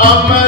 Amen.